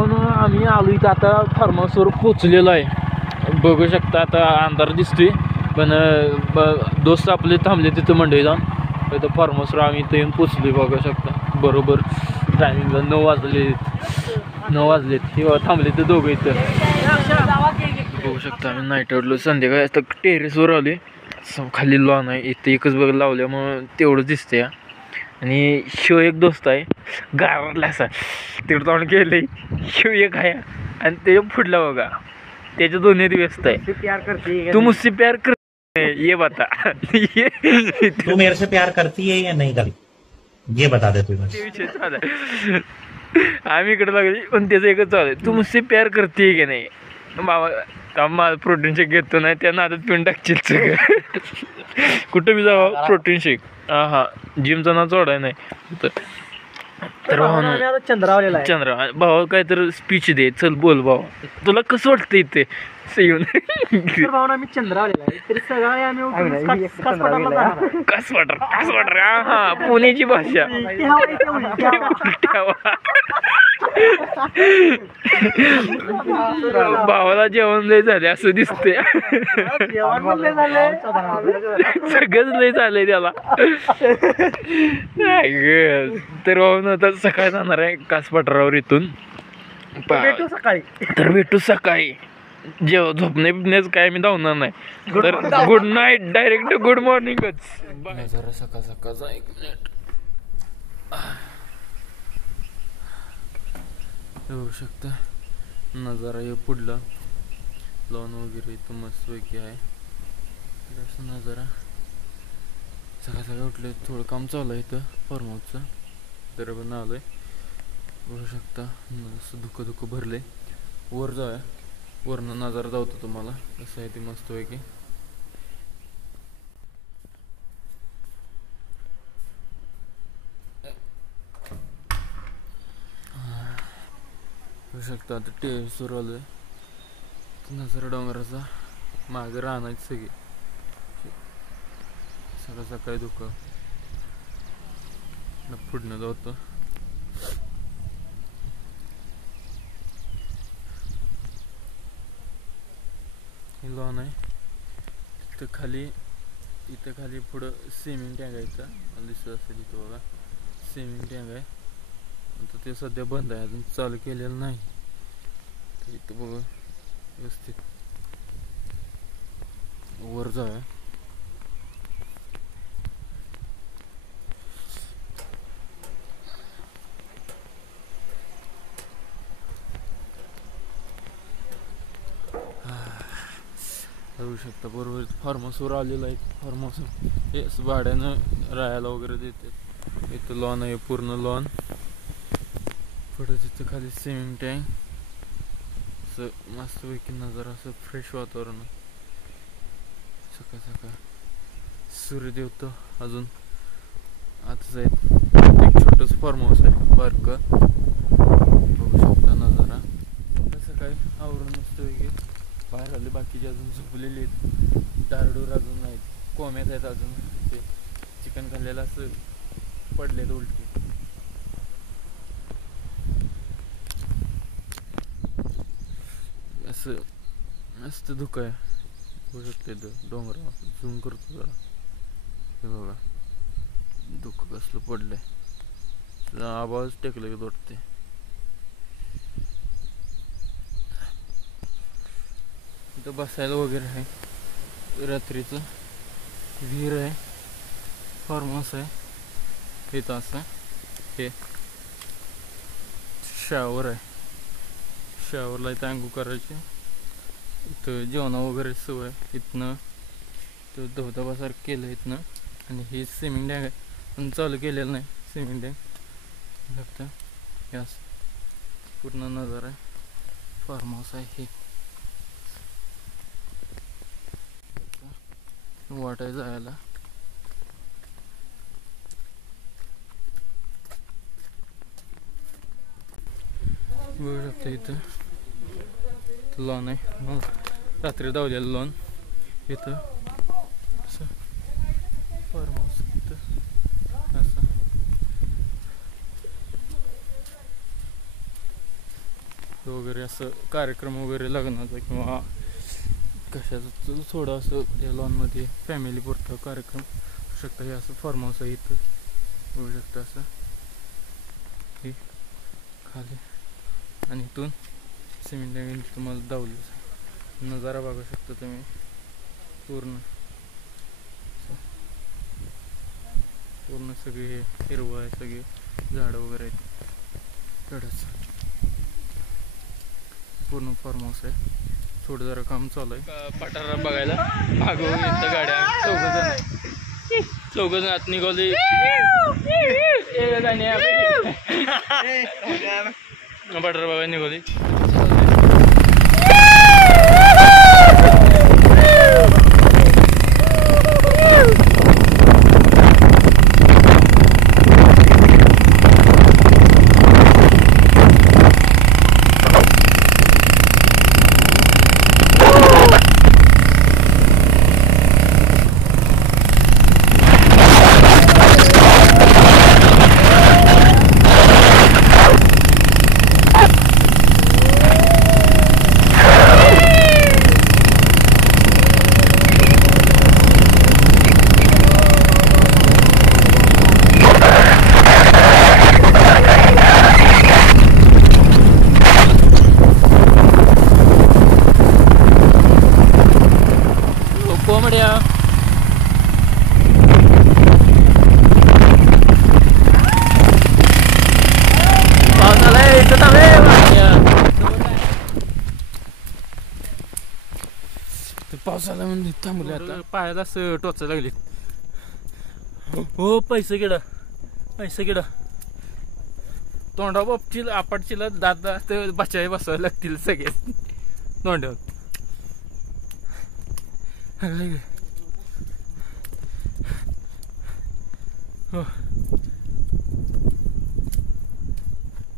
आम्ही आलो इथं आता फार्म हाऊसवर पोचलेलो आहे. बघू शकता आता अंधार दिसतोय पण दोस्त आपले थांबले तिथं मंडई जाऊन. इथं फार्म हाऊसवर आम्ही इथं येऊन पोचलोय बघू शकता. बरोबर टायमिंगला 9 वाजलेत. हे थांबले तर दोघं इथं बघू शकता. आम्ही नाईट आउटलो संध्याकाळी आता टेरेसवर आले. खाली लॉन आहे इथं एकच बघ लावल्यामुळं तेवढंच दिसतंय. आणि शिव एक दोस्त आहे गावातला असा तिकडं तोंड गेले. शिव एक आहे आणि त्याच्या पुढला बघा त्याच्या दोन्ही व्यस्त आहे. तू मुझसे प्यार करती है ये बता. तू मेरे से प्यार करती है या नहीं करती ये बता दे तू. विषय चालू आहे. आम्ही इकडे लागले पण त्याचं एकच चालू आहे. तू मुझसे प्यार करती है की नाही बाबा. प्रोटीन शेक घेतो नाही त्या नादात पिऊन टाकशील सगळं. कुठं बी जावा प्रोटीन शेक. हा जिमचा नाव चोडाय नाही तर चंद्रा भावा काय तर स्पीच दे. चल बोल भावा तुला कसं वाटतं इथे येऊन. आम्ही चंद्रावलेला आहे तरी सगळे आम्ही कासवाटर हा पुण्याची भाषा. भावाला जेवण लय झाले असं दिसते. सगळंच लय झालंय त्याला. तर भाऊ आता सकाळी जाणार आहे कासपठारावर इथून. तर भेटू सकाळी. जेव्हा झोपणे बिपण्याच काय मी धावणार नाही. तर गुड नाईट डायरेक्ट गुड मॉर्निंगच. जरा सकाळ सकाळचा 1 मिनिट होऊ शकता. नजारा हे पुढला लॉन वगैरे इथं मस्तपैकी आहे. नजारा सकाळ सकाळ उठले थोडं काम चालू आहे इथं फार्म हाऊसचं. तर पण आलोय बघू शकता. धुकं भरले. वर जाऊया वरनं नजारा दावतो तुम्हाला कसं आहे ते मस्तपैकी. बघू शकता आता टेरेसवर आलोय. नजारा डोंगराचा मागं राहण्याची सगळी सकाळ सकाळी धुकं पुढनं जातो. लॉन आहे इथं खाली पुढं स्विमिंग टँक आहे. इथं दिसत असेल इथं बघा स्विमिंग टँक आहे. आता ते सध्या बंद आहे अजून चालू केलेलं नाही. तर इथं बघा व्यवस्थित वर जाऊया. होऊ शकता बरोबर फार्म हाऊसवर आलेलं आहे. फार्म हाऊस हे भाड्यानं राहायला वगैरे देतात. इथं लॉन आहे पूर्ण लॉन. पुढं तिथं खाली स्विमिंग टँक. असं मस्तपैकी नजारा असं फ्रेश वातावरण. सकाळ सकाळ सूर्यदेव तर अजून आताच आहेत. एक छोटंसं फार्म हाऊस आहे बारकं. बघू शकता नजारा. सकाळी आवरून मस्तपैकी बाहेर आले. बाकीचे अजून झोपलेले आहेत. डारडोर अजून नाहीत. कोंब्यात आहेत अजून. ते चिकन खाल्लेलं असं पडलेलं उलटी. असं मस्त धुकं आहे. बघू शकते डोंगरा झूम करतो जरा. हे बघा धुकं कसलं पडलंय. आवाज टेकलं की वाटते. इथं बसायला वगैरे आहे. रात्रीचं विहीर आहे. फार्म हाऊस आहे. इथं असं हे शावर आहे. शावरला इथं अंघोळ करायची. इथं जेवणा वगैरे सोय. इथनं तो धबधबासारखं केलं इथनं. आणि हे स्विमिंग टँक आहे पण चालू केलेलं नाही स्विमिंग टँक. बघता हे पूर्ण नजारा आहे. फार्म हाऊस आहे हे. वाटाय जायला बघू शकता. इथं लॉन आहे. मग रात्री धावलेलं लॉन इथं असं फार्म हाऊस इथं असं. वगैरे असं कार्यक्रम वगैरे लग्नाचा किंवा कशाचं थोडं असं या लॉनमध्ये फॅमिली पुरतं कार्यक्रम होऊ शकता. हे असं फार्म हाऊस आहे इथं होऊ शकतं असं हे खाली आणि इथून सिमेंट टँक तुम्हाला दावलं नजारा बघू शकता तुम्ही पूर्ण सगळे हे हिरवं आहे सगळे झाडं वगैरे आहेत तेवढंच पूर्ण फार्म हाऊस आहे. थोडं जरा काम चालू आहे पठारा बघायला मागं येतं गाड्या चौघजण आत निघाले पठारा बघायला निघाली. पावसाला म्हणजे थांबले आता पायाला असं टोचायला लागले. हो पैसे गेडा तोंडा बापची आपटचीला दादा बचाई बसावे लागतील सगळे तोंडावर. हो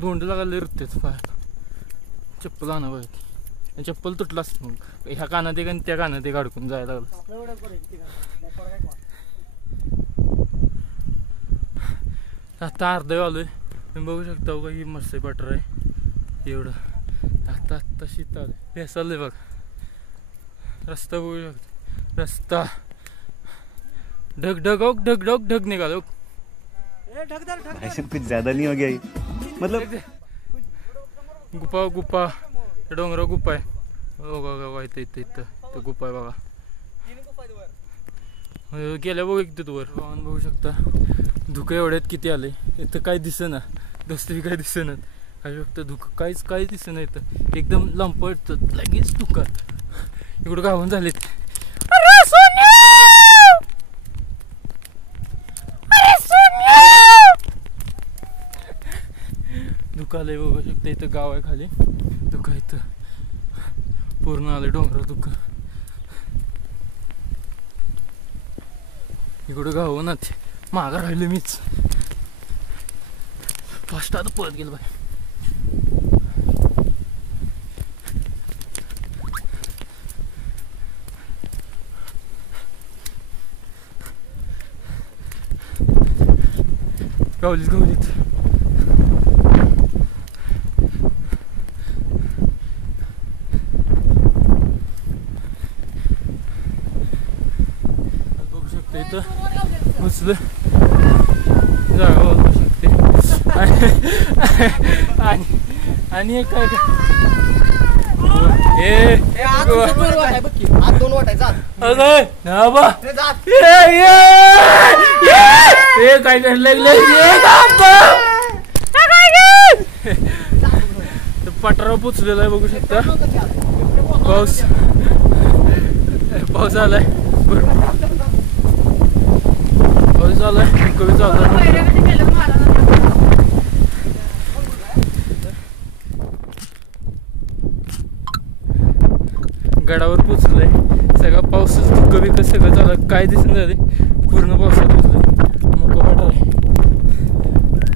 धोंड लागले रुतेच पायाला चप्पल आणा पाहिजे. चप्पल तुटलाच मग ह्या कानात एक आणि त्या कानात एक अडकून जायला लागलं. आता अर्धा आलोय तुम्ही बघू शकता बघा ही मस्त पठार आहे एवढं. आता शीत आलं भेसालय बघ रस्ता बघू शकता रस्ता ढग निघालो. कुछ ज्यादा नहीं हो गया मतलब गुफा डोंगर गुफा आहे बघा इथं गुफा आहे बघा गेल्या बघ एक वर बघू शकता. धुकं एवढ्यात किती आले इथं काय दिसेना दोस्ती काय दिसेना काय फक्त धुकं काहीच दिसेना इथं एकदम लंपट लगेच धुकं इकडं गावून झालेत. धुकं आलंय बघू शकता इथं गाव आहे खाली धुकं इथं पूर्ण आलं डोंगर धुकं इकडं गाव ना ते मागं राहिलं मीच फर्स्ट आता पळत गेलं बाय. गावलीत बघू शकता इथं घुसलं जागा बघू शकते आणि एक काय काय पठारा पुचलेला आहे बघू शकता. पाऊस आलाय पाऊस आलाय कमी चालू गडावर पोचलंय सगळं पाऊसच धुकं बिकं सगळं झालं काय दिसून झाले पूर्ण पावसात पोचलंय मोकळं पठार आहे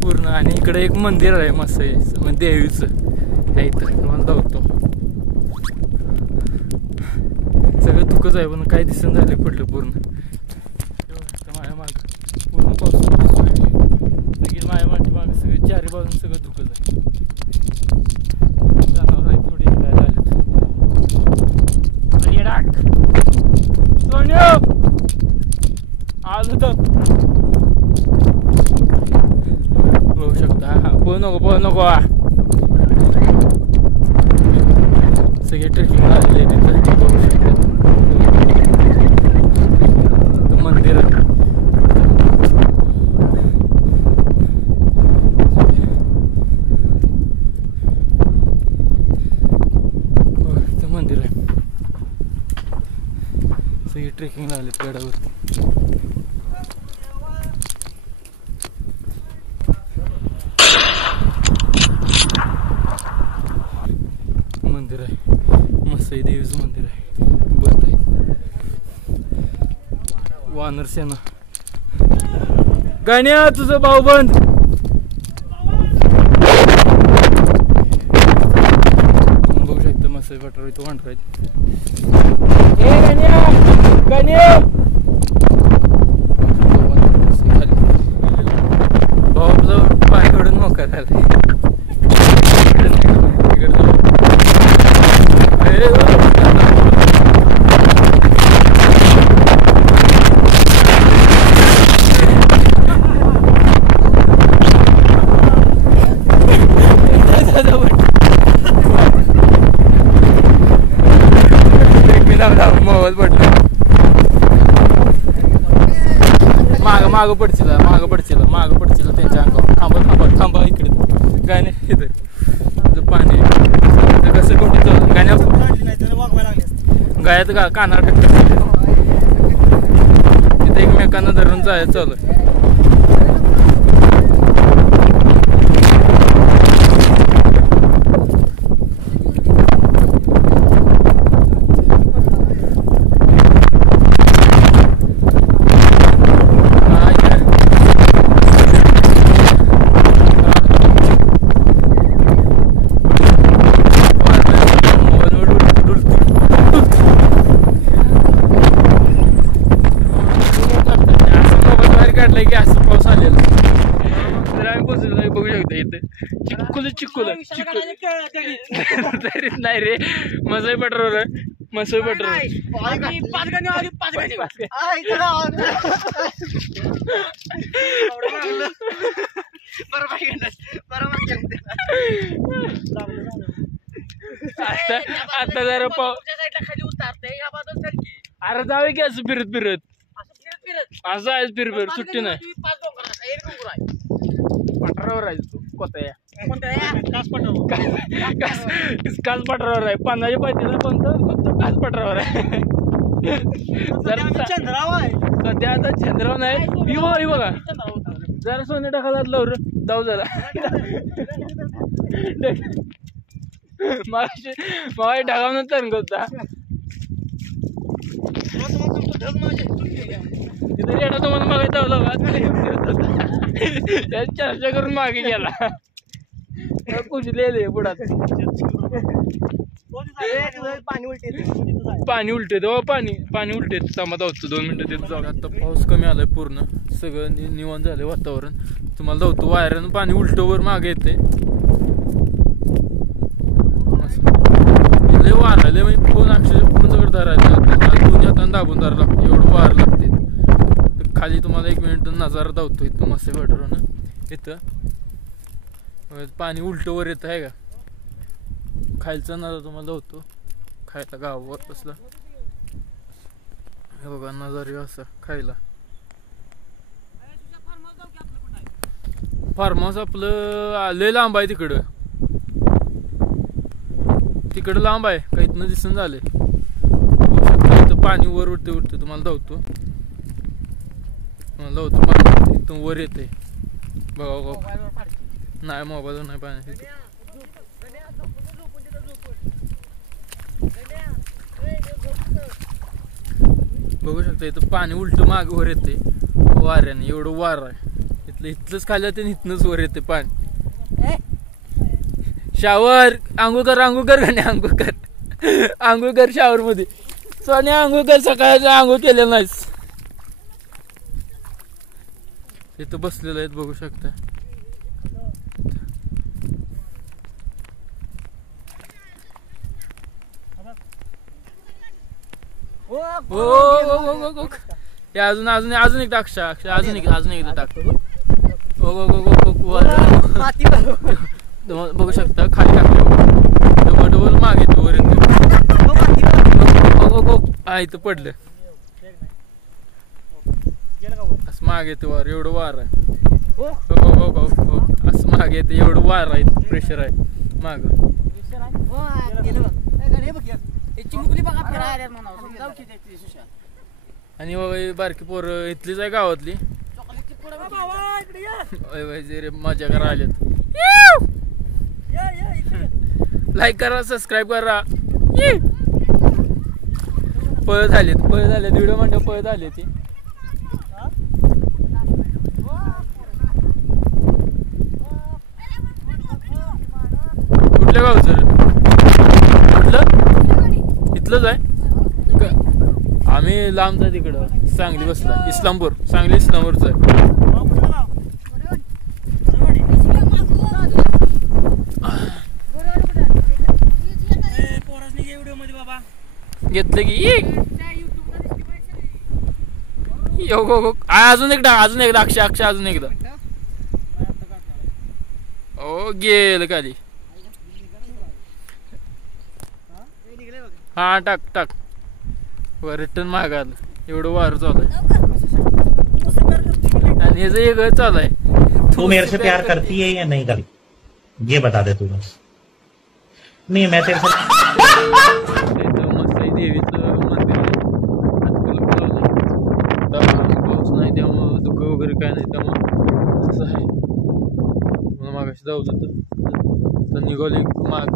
पूर्ण. आणि इकडे एक मंदिर आहे मस्त देवीचं त्या इथं तुम्हाला धावतो सगळं धुकंच आहे पण काय दिसून झाले पडलं पूर्ण माझ्या माग पूर्ण पावसात पोचलोय सगळी माझ्या मागे सगळं चारी बाजून सगळं धुकंच आहे. पळू नको सगळे ट्रेकिंग आलेले तिथं बघू शकतात. मंदिर मंदिर आहे. सगळे ट्रेकिंगला आलेत गडावरती. मंदिर आहे मसाई देवीचं मंदिर आहे. बघत आहे वानर सेना. गाण्या तुझं भाऊ बंद बघू शकता. मसाई पठार इथं वांढर आहेत. भाऊ पायकडून मोका झाला. मोबाईल पडला. माग पडशील त्यांच्या अंगावर. थांबा इकडे गाणे तिथं पाणी कसं कोणती गाण्या गायात कानावर टाकतात तिथे एकमेकांना धरून जायचं चालू. की असं पाऊस आलेला तर आम्ही पोचलो. बघू शकता इथे चिक्कुल तरीच नाही रे. मसाई पठारावर मसाई पठारावर आता जरा खाली उतारते. अरे जावे की असं फिरत असं आहे फिर सुट्टी नाही. पठारावर आहे तू कोथया कास पठारावर आहे. पानाच्या पायथ्याला कोणतं फक्त कास पठारावर आहे. सध्या आता चंद्राव नाही. ही बघा जरा सोने टाकायला लवर जाऊ जरा मागा ढगावून तरण होता. तिथे रेडा तुम्हाला मागे धावला चर्चा करून मागे गेला. पुजलेले बुडात पाणी उलटे पाणी उलटे. थांबा धावतो 2 मिनिटं तिथे जाऊ. आता पाऊस कमी आलाय पूर्ण सगळं निवांत झालंय वातावरण. तुम्हाला धावतो वायरानं पाणी उलटं वर मागे येते. लय वार आले म्हणजे फोन अक्षरशः फोन सगळं धरायला दोन्ही हातानं दाबून धरायला लागते एवढं वार लागते. खाली तुम्हाला 1 मिनिट नजारा धावतो इथं मस्त वाटरनं. इथं पाणी उलटं वर येतं आहे का. खायचा नजारा तुम्हाला धावतो खायला गावावर कसला. हे बघा नजारा असा खायला. फार्म हाऊस आपलं लय लांब आहे तिकडं लांब आहे. का इथनं दिसून झाले. इथं पाणी वर उडते तुम्हाला धावतो पाणी इथून वर येते. बघा नाही मोबाईलवर नाही पाणी. बघू शकता इथं पाणी उलट मागे वर येते वाऱ्याने. एवढं वार आहे इथलंच खाली जाते आणि इथनच वर येते पाणी. शावर आंघोळ कर गाणे आंघोळ कर शावर मध्ये. सोन्या आंघोळ कर सकाळी आंघोळ केलेलं नाहीस. इथं बसलेलं आहेत बघू शकता. हो अजून एकदा अक्षय अजून एकदा टाक. तुम्हाला बघू शकता खाली टाकले डबल डबल मागे येतो वर येतो. इथं पडलं असं मागे येतो वर एवढं वार आहे. असं मागे येतं एवढं वार आहे प्रेशर आहे माग. आणि बारकी पोरं इथलीच आहे गावातली मजा करा आलेत. लाईक करा सबस्क्राईब करा. पळत आलेत व्हिडिओ म्हणजे पळत आले ती. कुठल्या गावचं कुठलं इथलंच आहे. आम्ही लांबचा तिकडं सांगली बसला इस्लामपूर सांगली इस्लामपूरचं आहे. घेतलं की अजून एकदा अक्षय अजून एकदा. ओ गेलं खाली. हा टाक रिटर्न मागायला एवढं वार चालू आहे. आणि ह्याचं एक चालू आहे. तू मेरे से प्यार करती है या नहीं करती ये बता दे तू बस. नहीं मैं तेरे मस्त देवीचं मंदिर पाऊस नाही त्यामुळं दुःख वगैरे काय नाही त्यामुळं असं आहे. मला मागाशी जाऊ तर निघाली माग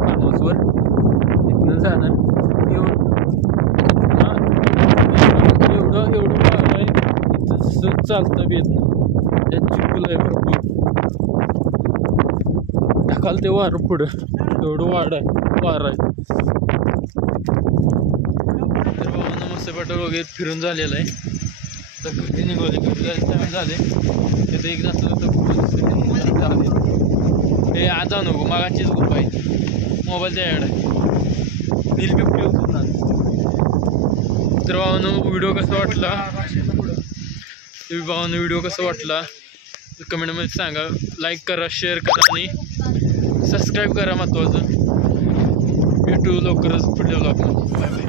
फार्महाऊसवर तिथनं जाणार एवढं आहे इथं चालतं बी येत नाही. त्यात चिखल आहे भरपूर ढकाल ते वार पुढं एवढं वार आहे. तर बाबांना मस्त पटक वगैरे फिरून झालेलं आहे. तर घरी निघाले घरी जायचं झाले तिथे एक जास्त हे आज जाऊ नको मागाचीच ग्रुप आहे मोबाईलच्या ॲड आहे नील बिबटी उचलणार. तर बाबांनो व्हिडिओ कसा वाटला तुम्ही बाबांनो व्हिडिओ कसा वाटला कमेंटमध्ये सांगा. लाईक करा शेअर करा आणि सबस्क्राईब करा महत्त्वाचं. भेटू लवकरच पुढल्या व्लॉगमध्ये. Bye bye.